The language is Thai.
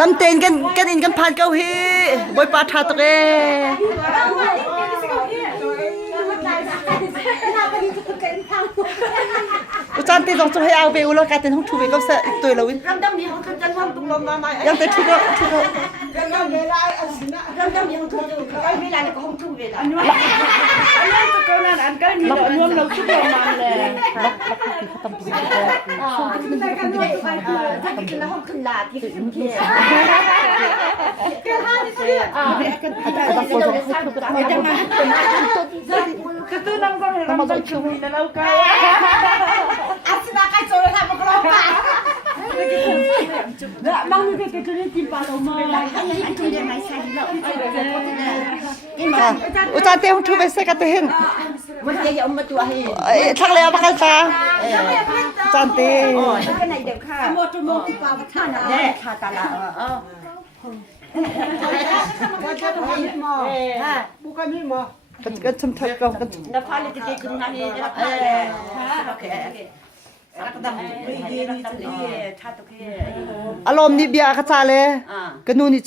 ดำเต็นกันอินกันผ่านเก้าฮีบอยปาทาตะเกอุจารย์ตีต้องจะให้เอาไปอุลกาเต็นห้องทูเบก็เสร็จตัวเราวิน ramdam ni hong kan kan hong tung lom ma mai ยังแต่ทุกข์ ramdam ni hong tung kai me la ko hong tung ve la อันนั้นตะโกนอันก็นี่เรารวมเราชุบเรามาเลย ta ki la hong kan la ki tum keคือน้ำก็ให้เราต้องชุบแล้วก็ asina kai so la ma ko la mang như cái cái tin vào đâu mà ai tu de mai sai lo อุจารย์เต็นห้องทูเบเสกเต็น มันจะยอมมาตัวให้ ทักแล้วปะกันตาอุจารย์เต็น ก็ไหนเดี๋ยวค่ะหมดหมดที่ปาท่านแน่ท่าตาละกันชมทักกันกัน na pali ti kun na ni na okay rakdam ni rakdam ni tha to ke อารมณ์นี่เบียร์กระจายเลยกันนู่นนี่จุ